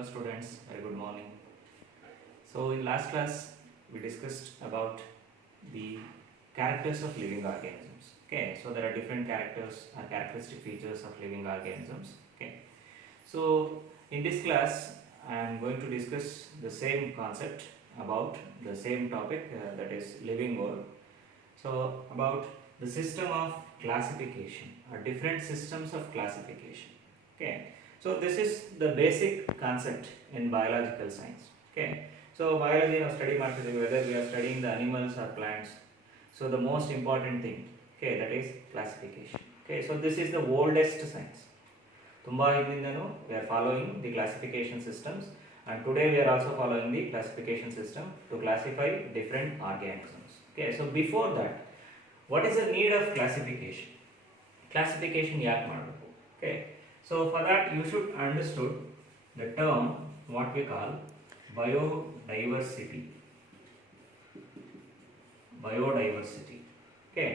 Hello students, very good morning. So in last class we discussed about the characters of living organisms. Okay, so there are different characters or characteristic features of living organisms. Okay, so in this class I am going to discuss the same concept about the same topic, that is living world. So about the system of classification or different systems of classification. Okay, so this is the basic concept in biological science. Okay, so biology of study ಮಾಡ್ತಿದ್ದೀವಿ, whether we are studying the animals or plants. So the most important thing, okay, that is classification. Okay, so this is the oldest science. ತುಂಬಾ ಹಿಂದಿಂದನೂ we are following the classification systems, and today we are also following the classification system to classify different organisms. Okay, so before that, what is the need of classification? Classification ಯಾಕೆ ಮಾಡಬೇಕು? Okay, so for that you should understood the term what we call biodiversity. Biodiversity. Okay,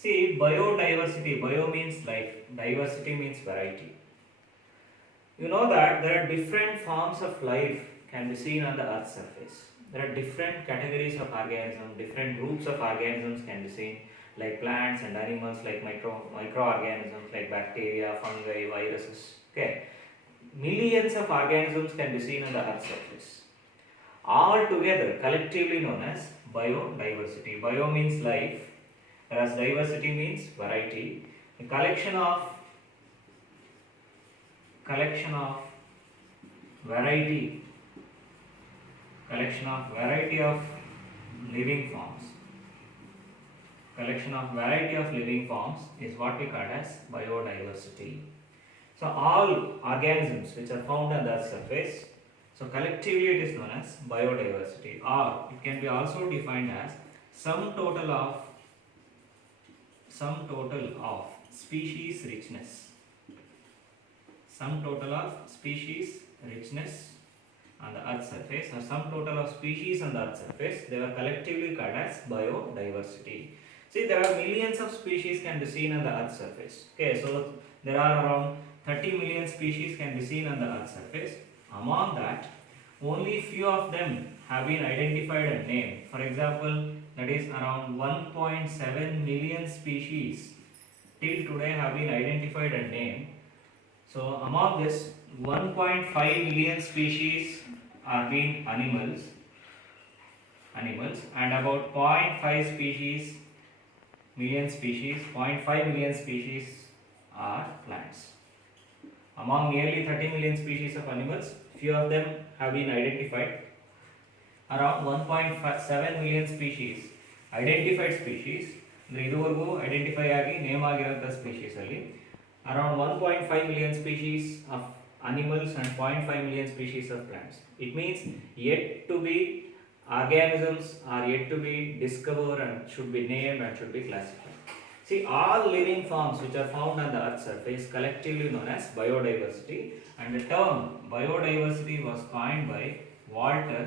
see, biodiversity, bio means life, diversity means variety. You know that there are different forms of life can be seen on the earth's surface. There are different categories of organisms, different groups of organisms can be seen, like plants and animals, like microorganisms like bacteria, fungi, viruses. Okay, millions of organisms can be seen on the earth's surface, all together collectively known as biodiversity. Bio means life, whereas diversity means variety. A collection of variety of living forms. Collection of variety of living forms is what we call as biodiversity. So all organisms which are found on the earth's surface, so collectively it is known as biodiversity, or it can be also defined as sum total of species richness. Sum total of species richness on the earth's surface, or sum total of species on the earth's surface, they were collectively called as biodiversity. See, there are millions of species can be seen on the earth's surface. Okay, so there are around 30 million species can be seen on the earth's surface. Among that, only few of them have been identified and named. For example, that is around 1.7 million species till today have been identified and named. So among this, 1.5 million species are being animals, and about 0.5 million species are plants. Among nearly 30 million species of animals, few of them have been identified. Around 1.7 million species identified species, ಇದುವರೆಗೂ identify ಆಗಿ name ಆಗಿರೋಂಥ species ಅಲ್ಲಿ around 1.5 million species of animals and 0.5 million species of plants. It means yet to be organisms are yet to be discovered and should be named and should be classified. See, all living forms which are found on the earth's surface collectively known as biodiversity, and the term biodiversity was coined by Walter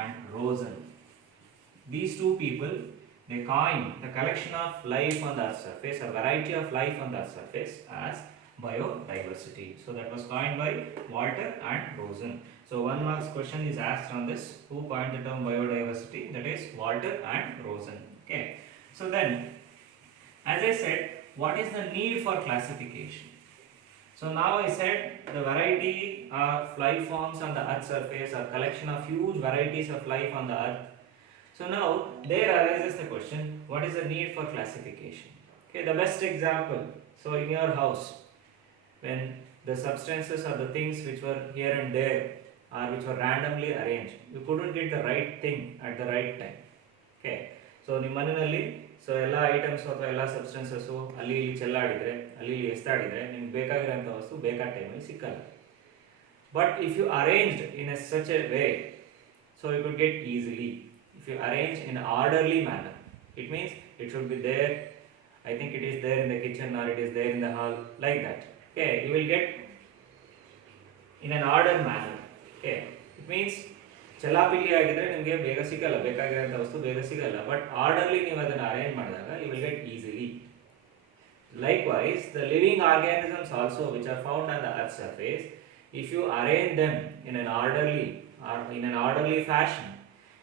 and Rosen. These two people, they coined the collection of life on the earth's surface, a variety of life on the earth's surface, as biodiversity. So that was coined by Walter and Rosen. So 1 marks question is asked on this. Who coined the term biodiversity? That is Walter and Rosen. Okay, so then, as I said, what is the need for classification? So now I said the variety of life forms on the earth's surface, a collection of huge varieties of life on the earth. So now there arises the question, what is the need for classification? Okay, the best example, so in your house, when the substances or the things which were here and there or which were randomly arranged, you couldn't get the right thing at the right time. Okay, so ನಿಮ್ಮ ಮನೆಯಲ್ಲಿ so ಎಲ್ಲ items ಅಥವಾ ಎಲ್ಲ ಸಬ್ಸ್ಟೆನ್ಸಸ್ಸು ಅಲ್ಲಿ ಇಲ್ಲಿ ಚೆಲ್ಲಾಡಿದರೆ ಅಲ್ಲಿ ಇಲ್ಲಿ ಎಸ್ತಾಡಿದರೆ ನಿಮ್ಗೆ ಬೇಕಾಗಿರೋಂಥ ವಸ್ತು ಬೇಕಾದ ಟೈಮಲ್ಲಿ ಸಿಕ್ಕಲ್ಲ. But if you arranged in a such a way, so you could get easily. If you arrange in an orderly manner, it means it should be there. I think it is there in the kitchen or it is there in the hall, like that. Okay, you will get in an ordered manner. Okay, it means ಚಲಾಪಿಲಿ ಆಗಿದ್ರೆ ನಿಮಗೆ ಬೇಗ ಸಿಗಲ್ಲ, ಬೇಕಾಗಿರೋಂಥ ವಸ್ತು ಬೇಗ ಸಿಗಲ್ಲ. But orderly ನೀವು ಅದನ್ನು arrange ಮಾಡಿದಾಗ you will get easily. Likewise, the living organisms also which are found on the earth's surface, if you arrange them in an orderly fashion,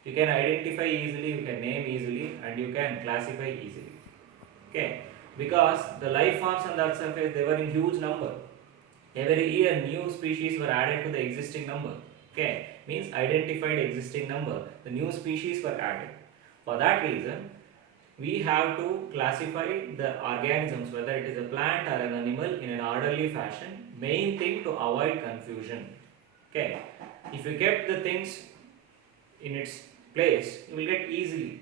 you can identify easily, you can name easily, and you can classify easily. Okay, because the life forms on the earth surface, they were in huge number. Every year new species were added to the existing number. Okay, means identified existing number, the new species were added. For that reason, we have to classify the organisms, whether it is a plant or an animal, in an orderly fashion. Main thing to avoid confusion. Okay, if you kept the things in its place, you will get easily.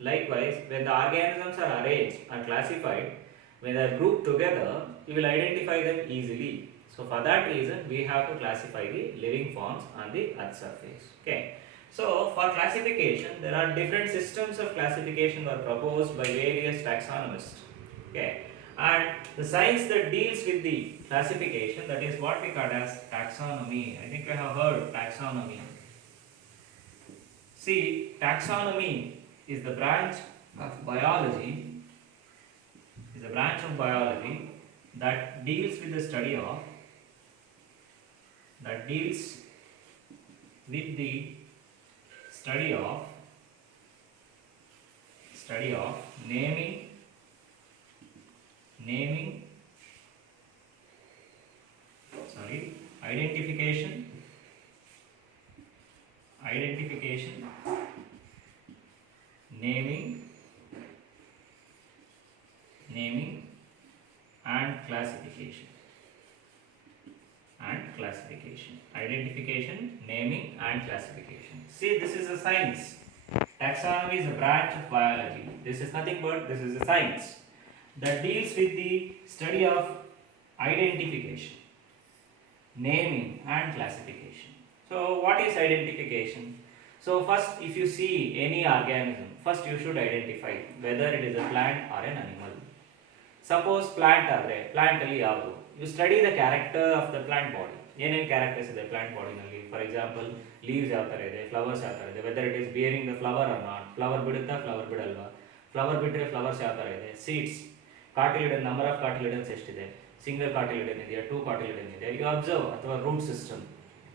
Likewise, when the organisms are arranged or classified, when they are grouped together, you will identify them easily. So for that reason, we have to classify the living forms on the earth surface. Okay. So for classification, there are different systems of classification were proposed by various taxonomists. Okay. And the science that deals with the classification, that is what we call as taxonomy. I think I have heard taxonomy. See, taxonomy is the branch of biology, that deals with the study of naming, identification, naming and classification. Identification, naming and classification. See, this is a science. Taxonomy is a branch of biology. This is nothing but, this is a science that deals with the study of identification, naming and classification. So what is identification? So first, if you see any organism, first you should identify whether it is a plant or an animal. Suppose plant ಆದರೆ plant ಅಲ್ಲಿ ಯಾವುದು, you study the character of the plant body. ಏನೇನು characters ಇದೆ plant body ನಲ್ಲಿ, for example leaves ಯಾವ ತರ ಇದೆ, flowers ಯಾವ ತರ ಇದೆ, whether it is bearing the flower or not, flower ಬಿಡುತ್ತಾ flower ಬಿಡಲ್ವಾ, flower ಬಿಟ್ಟರೆ flowers ಯಾವ ತರ ಇದೆ, seeds, cartilagen, number of cartilagens ಎಷ್ಟಿದೆ, single cartilagen ಇದೆಯಾ, two cartilagen ಇದೆಯಾ, you observe. ಅಥವಾ root system,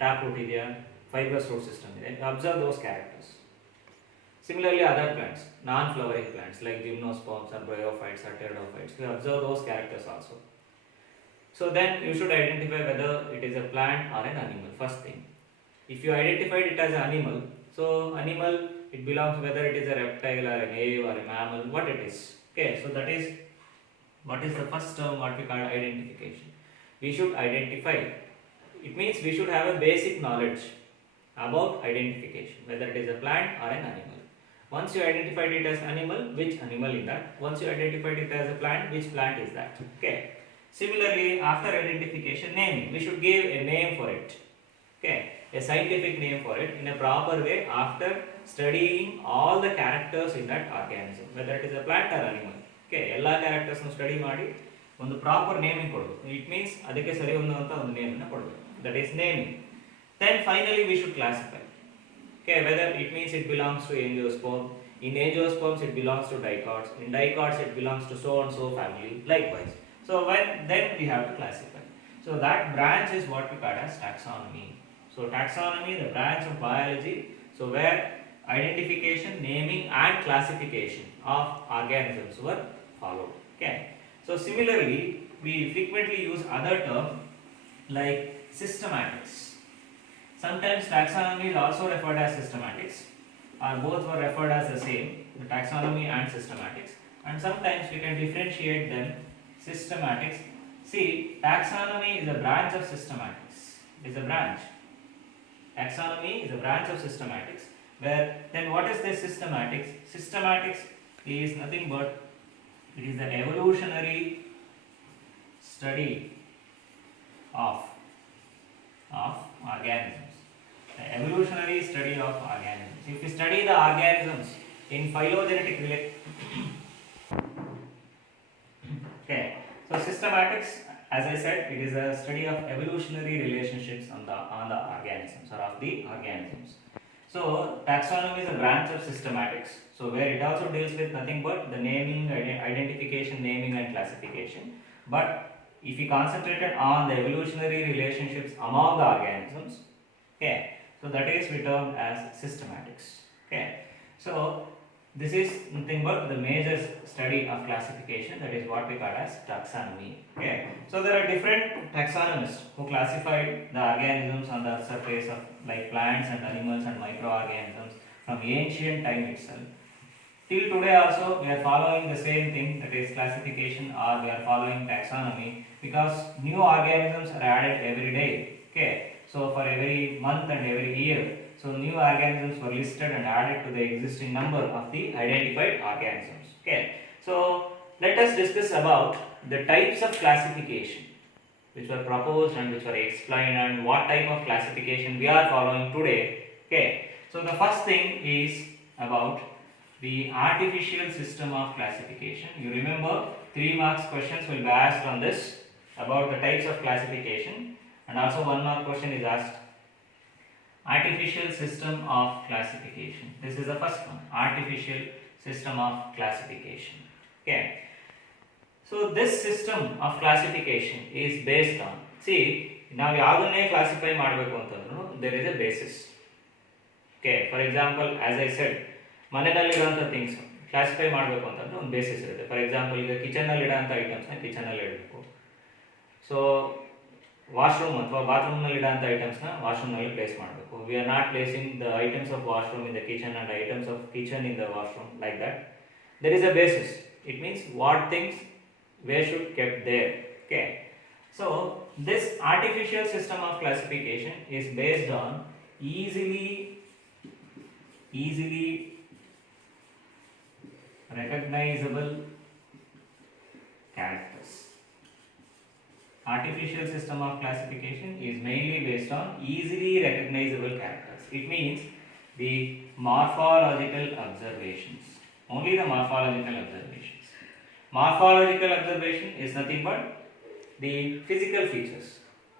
tap root ಇದೆಯಾ, fibrous root system ಇದೆ, you observe those characters. Similarly, other plants, non-flowering plants like gymnosperms or bryophytes or pteridophytes, we observe those characters also. So then you should identify whether it is a plant or an animal, first thing. If you identified it as an animal, so animal, it belongs whether it is a reptile or an ape or a mammal, what it is. Okay, so that is what is the first term, what we call identification. We should identify. It means we should have a basic knowledge about identification, whether it is a plant or an animal. Once you identified it as animal, which animal is that? Once you identified it as a plant, which plant is that? Okay. Similarly, after identification, naming. We should give a name for it. Okay. A scientific name for it in a proper way after studying all the characters in that organism, whether it is a plant or animal. Okay. All characters study ಮಾಡಿ ಒಂದು proper naming ಕೊಡಬೇಕು. It means ಅದಕ್ಕೆ ಸರಿ ಹೊಂದುವಂತ ಒಂದು name ಅನ್ನು ಕೊಡಬೇಕು. That is naming. Then finally we should classify. Okay, whether it means it belongs to angiosperm, in angiosperms it belongs to dicots, in dicots it belongs to so and so family, likewise. So then we have to classify. So that branch is what we call as taxonomy. So taxonomy, the branch of biology, so where identification, naming and classification of organisms were followed. Okay. So similarly, we frequently use other terms like systematics. Sometimes taxonomy is also referred as systematics, or both were referred as the same, the taxonomy and systematics, and sometimes we can differentiate them. Systematics, see, taxonomy is a branch of systematics, it is a branch. Taxonomy is a branch of systematics, where then what is this systematics? Systematics is nothing but, it is the evolutionary study of organisms. The evolutionary study of organisms. If you study the organisms in phylogenetic okay, so systematics, as I said, it is a study of evolutionary relationships on the organisms or of the organisms. So taxonomy is a branch of systematics, so where it also deals with nothing but the naming, identification, naming and classification. But if we concentrated on the evolutionary relationships among the organisms, okay, so that is we term as systematics. Okay, so this is nothing but the major study of classification, that is what we call as taxonomy. Okay, so there are different taxonomists who classified the organisms on the surface of like plants and animals and microorganisms from ancient time itself. Till today also we are following the same thing, that is classification, or we are following taxonomy, because new organisms are added every day. Okay, so for every month and every year, so new organisms were listed and added to the existing number of the identified organisms. Okay, so let us discuss about the types of classification which were proposed and which were explained, and what type of classification we are following today. Okay, so the first thing is about the artificial system of classification. You remember 3 marks questions will be asked on this about the types of classification, and also 1 mark question is asked artificial system of classification. This is the first one, artificial system of classification. Okay, so this system of classification is based on, see, now ಯಾವುದನ್ನೇ classify ಮಾಡಬೇಕು ಅಂತಂದ್ರೂ there is a basis. Okay, for example, as I said, ಮನೆಯಲ್ಲಿರುವಂಥ things classify ಮಾಡಬೇಕು ಅಂತಂದ್ರೆ ಒಂದು basis ಇರುತ್ತೆ. For example, ಈಗ ಕಿಚನಲ್ಲಿ ಇಡೋಂಥ ಐಟಮ್ಸ್ನ ಕಿಚನಲ್ಲಿ ಇಡಬೇಕು. ಸೊ ವಾಶ್ರೂಮ್ ಅಥವಾ ಬಾತ್ರೂಮ್ನಲ್ಲಿ ಇಡೋಂಥ ಐಟಮ್ಸ್ನ ವಾಶ್ರೂಮ್ನಲ್ಲಿ ಪ್ಲೇಸ್ ಮಾಡಬೇಕು. We are not placing the items of washroom in the kitchen and items of kitchen in the washroom like that. There is a basis. It means what things where should kept there. Okay, so this artificial system of classification is based on easily recognizable characters. Artificial system of classification is mainly based on easily recognizable characters. It means the morphological observations, only the morphological observations. Morphological observation is nothing but the physical features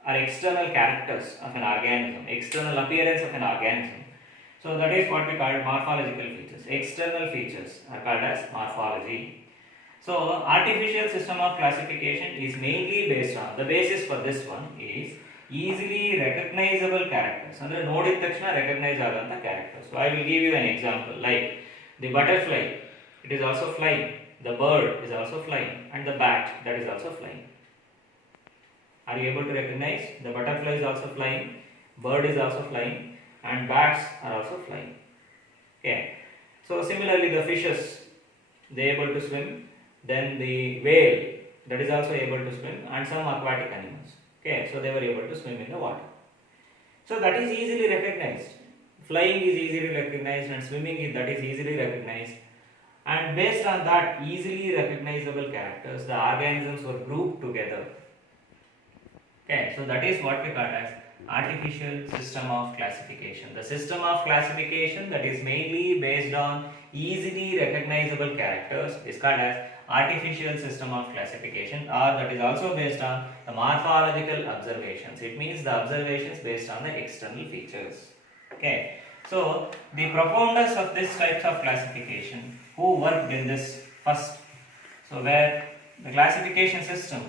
or external characters of an organism, external appearance of an organism. So that is what we call morphological features. External features are called as morphology. So artificial system of classification is mainly based on, the basis for this one is easily recognizable characters. Andre nodida takshana recognize aganta characters. So I will give you an example, like the butterfly, it is also flying. The bird is also flying, and the bat, that is also flying. Are you able to recognize? The butterfly is also flying, bird is also flying, and bats are also flying. Okay, so similarly the fishes, they are able to swim. Then the whale, that is also able to swim, and some aquatic animals. Okay, so they were able to swim in the water. So that is easily recognized. Flying is easily recognized, and swimming is, that is easily recognized. And based on that easily recognizable characters, the organisms were grouped together. Okay, so that is what we call as artificial system of classification. The system of classification that is mainly based on easily recognizable characters is called as artificial system of classification, or that is also based on the morphological observations. It means the observations based on the external features. Okay, so the propounders of these types of classification who worked in this first, so where the classification system,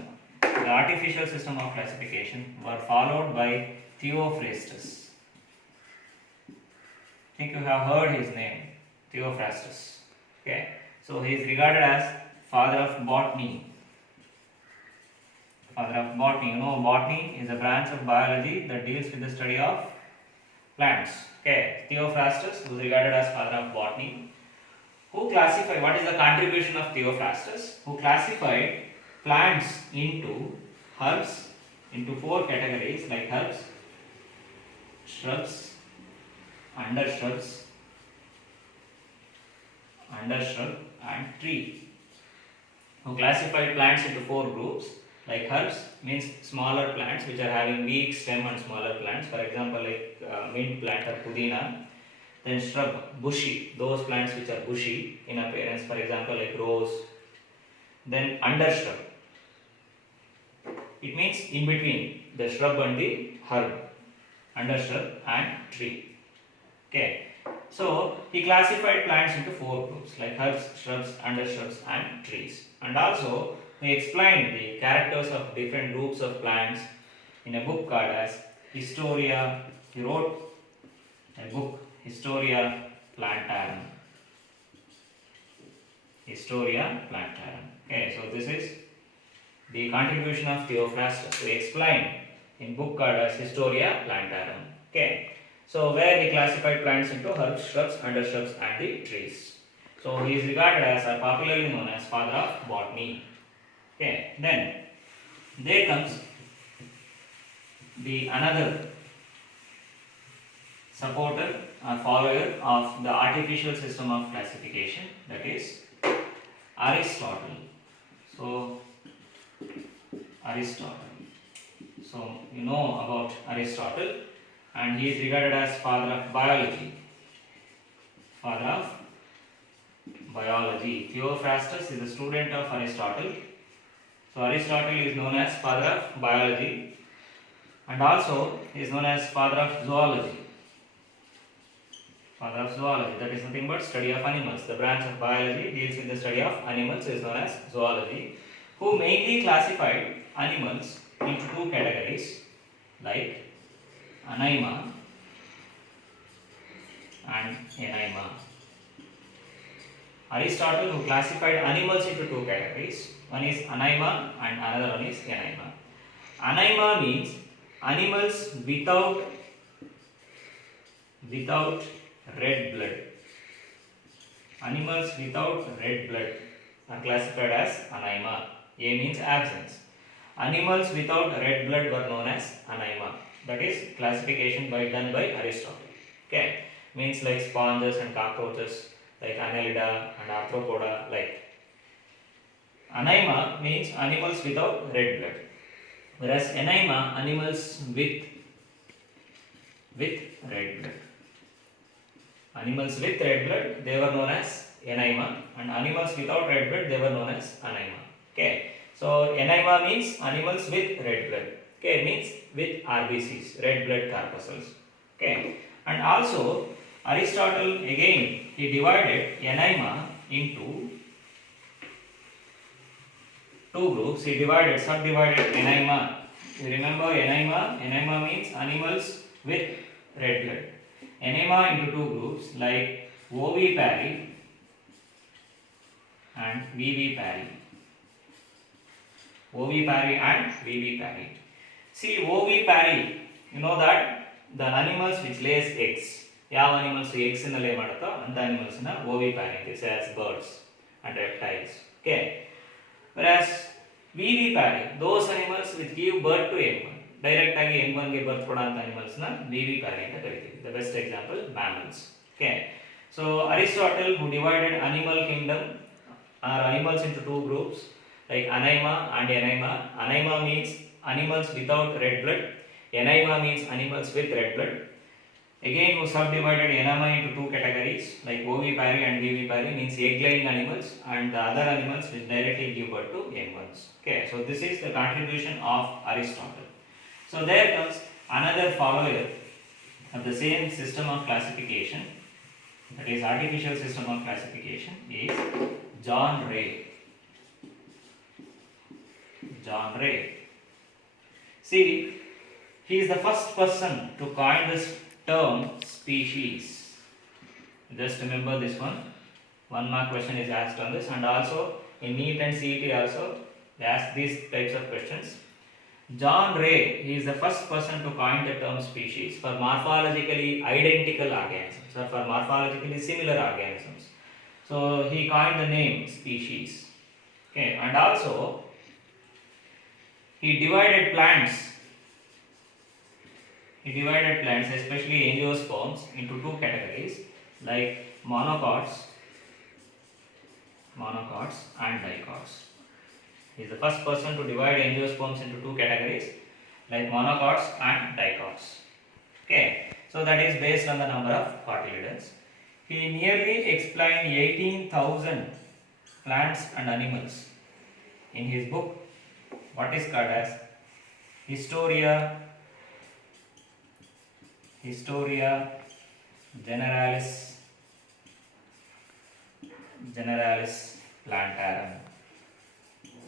the artificial system of classification, were followed by Theophrastus. I think you have heard his name, Theophrastus. Okay, so he is regarded as father of botany. Father of botany. You know, botany is a branch of biology that deals with the study of plants. Okay, Theophrastus was regarded as father of botany. Who classified, what is the contribution of Theophrastus? Who classified plants into herbs, into 4 categories, like herbs, shrubs, undershrub and tree. Who classified plants into 4 groups, like herbs means smaller plants which are having weak stem and smaller plants, for example like mint plant or pudina. Then shrub, bushy, those plants which are bushy in appearance, for example like rose. Then undershrub, it means in between the shrub and the herb, undershrub and tree. Okay, so he classified plants into 4 groups, like herbs, shrubs, undershrubs and trees. And also he explained the characters of different groups of plants in a book called as Historia. He wrote a book, Historia Plantarum. Historia Plantarum. Okay, so this is the contribution of Theophrastus. He explained in book called as Historia Plantarum. Okay, so where he classified plants into herbs, shrubs, undershrubs, and the trees. So he is regarded as, or popularly known as, father of botany. Okay, then there comes the another supporter or follower of the artificial system of classification, that is Aristotle. So Aristotle. So you know about Aristotle, and he is regarded as father of biology. Father of biology. Theophrastus is a student of Aristotle. So Aristotle is known as father of biology, and also he is known as father of zoology. Father of zoology, that is nothing but study of animals. The branch of biology deals with the study of animals, is known as zoology, who mainly classified animals into two categories like Anaima and Anaima. Aristotle, who classified animals into two categories, one is Anaima and another one is Anaima. Anaima means animals without red blood. Animals without red blood are classified as Anaima. A means absence. Animals without red blood were known as Anaima. That is classification done by Aristotle. Okay, means like sponges and cockroaches, like Annelida and Arthropoda. Like Anaima means animals without red blood, whereas Anaima, animals with red blood. Animals with red blood, they were known as Anaima, and animals without red blood, they were known as Anaima. Okay, so Anaima means animals with red blood. Okay, means with RBCs, red blood corpuscles. Okay, and also Aristotle again, he divided Anaima into two groups. He subdivided Anaima. You remember Anaima? Anaima means animals with red blood. Anaima into two groups like Ovipary and Vivipary. Ovipary and Vivipary. See, Ovipary, you know that the animals which lays eggs. ಯಾವ animals eggs in lay ಮಾಡುತ್ತೋ ಅಂತ animals na ovipary this as birds and reptiles. Okay, whereas vivipary, those animals which give birth to young one, direct agi young one ge birth ಕೊಡುವಂತ animals na vivipary ಅಂತ ಕರೀತೀವಿ. The best example mammals. Okay, so Aristotle, who divided animal kingdom or animals into two groups like Anaima and Anaima. Anaima means animals without red blood. Anaima means animals with red blood. Again, who subdivided Anaima into two categories like ovipary and vivipary, means egg-laying animals, and the other animals which directly give birth to young ones. Okay, so this is the contribution of Aristotle. So there comes another follower of the same system of classification, that is artificial system of classification, is John Ray. John Ray. See, he is the first person to coin this term species. Just remember this one. One mark question is asked on this, and also in NEET and CET also they ask these types of questions. John Ray, he is the first person to coin the term species for morphologically identical organisms or for morphologically similar organisms. So he coined the name species. Okay, and also he divided plants, especially angiosperms, into two categories like monocots and dicots. He is the first person to divide angiosperms into two categories like monocots and dicots. Okay, so that is based on the number of cotyledons. He nearly explained 18,000 plants and animals in his book, what is called as Historia Generalis Plantarum.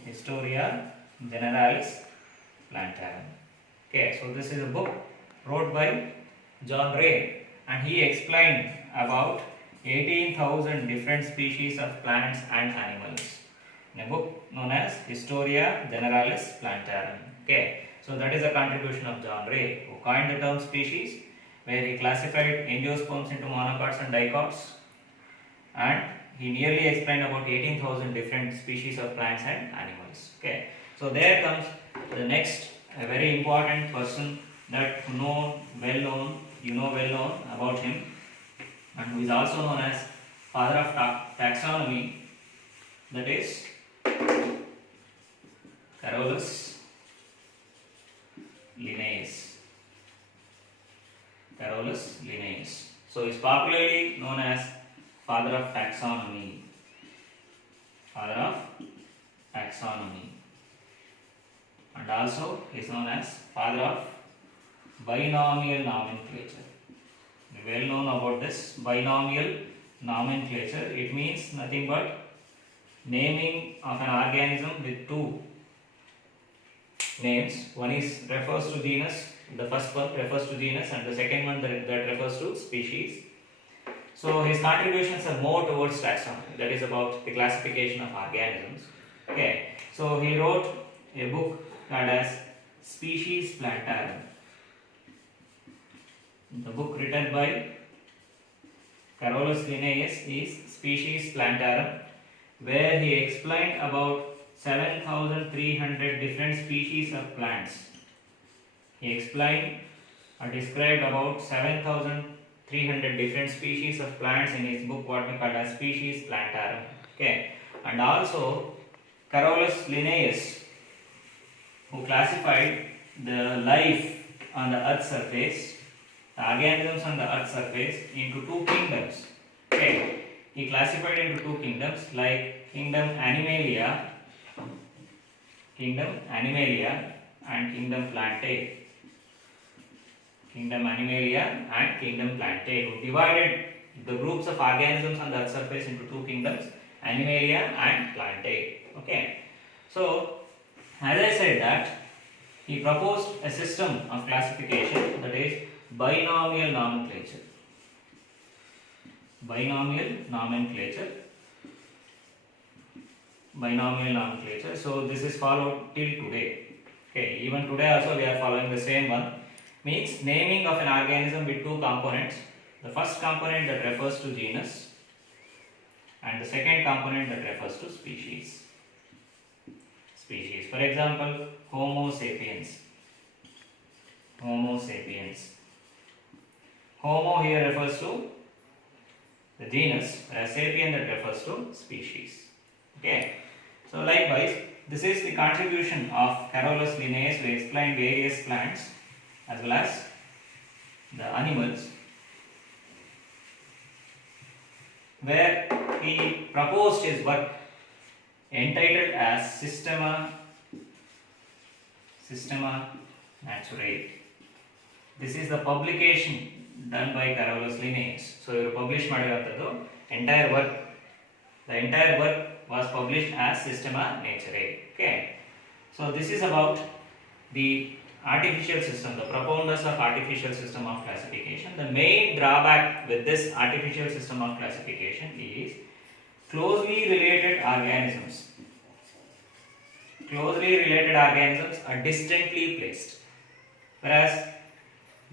Historia Generalis Plantarum. Okay, so this is a book wrote by John Ray, and he explained about 18,000 different species of plants and animals in a book known as Historia Generalis Plantarum. Okay, so that is a contribution of John Ray, who coined the term species, where he classified angiosperms into monocots and dicots, and he nearly explained about 18,000 different species of plants and animals. Okay, so there comes the next, a very important person that you know well known about him, and who is also known as father of taxonomy, that is Carolus Linnaeus. Carolus Linnaeus. So he is popularly known as father of taxonomy. Father of taxonomy. And also is known as father of binomial nomenclature. We well known about this binomial nomenclature. It means nothing but naming of an organism with two names. One is refers to genus, the first one refers to genus, and the second one that refers to species. So his contributions are more towards taxonomy, that is about the classification of organisms. Okay, so he wrote a book called as Species Plantarum. The book written by Carolus Linnaeus is Species Plantarum, where he explained about 7,300 different species of plants. He explained or described about 7,300 different species of plants in his book, what we call as Species Plantarum. Okay, and also Carolus Linnaeus, who classified the life on the earth's surface, the organisms on the earth's surface, into two kingdoms. Okay, he classified into two kingdoms, like kingdom Animalia and kingdom Plantae. Kingdom Animalia and kingdom Plantae, who divided the groups of organisms on the earth's surface into two kingdoms, Animalia and Plantae. Okay, so as I said that he proposed a system of classification, that is binomial nomenclature. Binomial nomenclature. So this is followed till today. Okay, even today also we are following the same one. Means naming of an organism with two components. The first component that refers to genus, and the second component that refers to species. For example, Homo sapiens. Homo here refers to the genus, whereas sapien that refers to species. Okay. So likewise, this is the contribution of Carolus Linnaeus, who explained various plants as well as the animals, where he proposed his work entitled as Systema Naturae. This is the publication done by Carolus Linnaeus. So you publish ಮಾಡಿರುವಂತದ್ದು entire work. The entire work was published as Systema Naturae. Okay. So this is about the artificial system, the proponents of artificial system of classification. The main drawback with this artificial system of classification is closely related organisms. Closely related organisms are distantly placed, whereas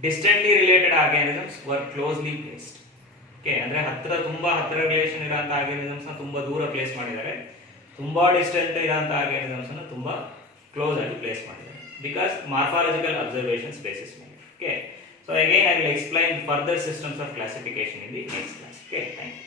distantly related organisms were closely placed. Okay, ಅಂದ್ರೆ ತುಂಬಾ ಹತ್ತಿರ relation ಇರುವಂತ organisms ನ ತುಂಬಾ ದೂರ place ಮಾಡಿದ್ದಾರೆ, ತುಂಬಾ distant ಇರುವಂತ ಆರ್ಗಾನಿಸಮ್ಸ್ ನ ತುಂಬಾ ಕ್ಲೋಸ್ ಆಗಿ ಪ್ಲೇಸ್ ಮಾಡಿದ್ದಾರೆ, because morphological observations basis ಮೇಲೆ. Okay, so again I will explain further systems of classification in the next class. Okay, thank you.